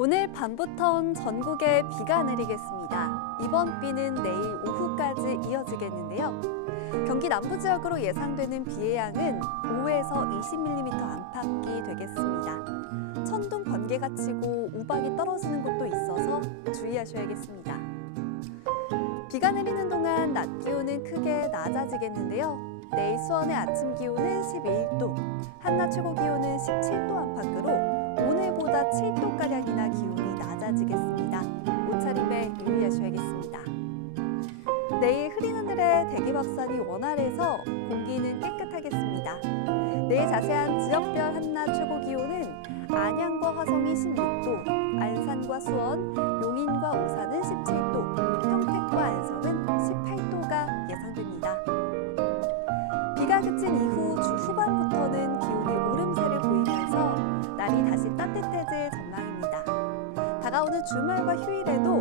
오늘 밤부턴 전국에 비가 내리겠습니다. 이번 비는 내일 오후까지 이어지겠는데요. 경기 남부 지역으로 예상되는 비의 양은 5에서 20mm 안팎이 되겠습니다. 천둥 번개가 치고 우박이 떨어지는 곳도 있어서 주의하셔야겠습니다. 비가 내리는 동안 낮 기온은 크게 낮아지겠는데요. 내일 수원의 아침 기온은 11도, 5도에서 7도가량이나 기온이 낮아지겠습니다. 옷차림에 유의하셔야겠습니다. 내일 흐린 하늘에 대기 확산이 원활해서 공기는 깨끗하겠습니다. 내일 자세한 지역별 한낮 최고 기온은 안양과 화성이 16도, 안산과 수원, 용인과 오산은 17도, 평택과 안성은 18도가 예상됩니다. 비가 그친 이후 주 후반부터는 다. 다가오는 주말과 휴일에도